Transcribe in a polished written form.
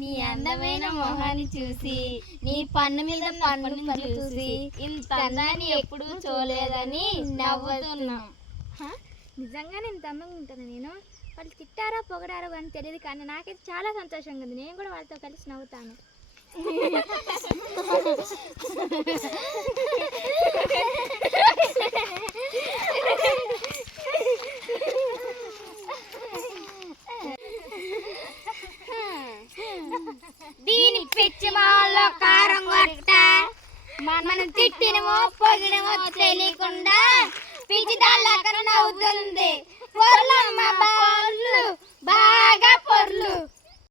నీ అందమైన మొహాన్ని చూసి నీ పన్ను మీద పన్ను చూసి ఇంత అందాన్ని ఎప్పుడు చూడలేదని నవ్వుతున్నాం. నిజంగానే ఇంత అందంగా ఉంటాను నేను. వాళ్ళు తిట్టారో పొగడారో అని తెలియదు, కానీ నాకైతే చాలా సంతోషంగా ఉంది. నేను కూడా వాళ్ళతో కలిసి నవ్వుతాను. దీని పిచ్చి మాల్లో కారం కొట్ట మనం తిట్టినమో పొగిడమో తెలియకుండా పిచ్చి దాళ్ళక్కడ నవ్వుతుంది. పొర్లు బాగా పొర్లు.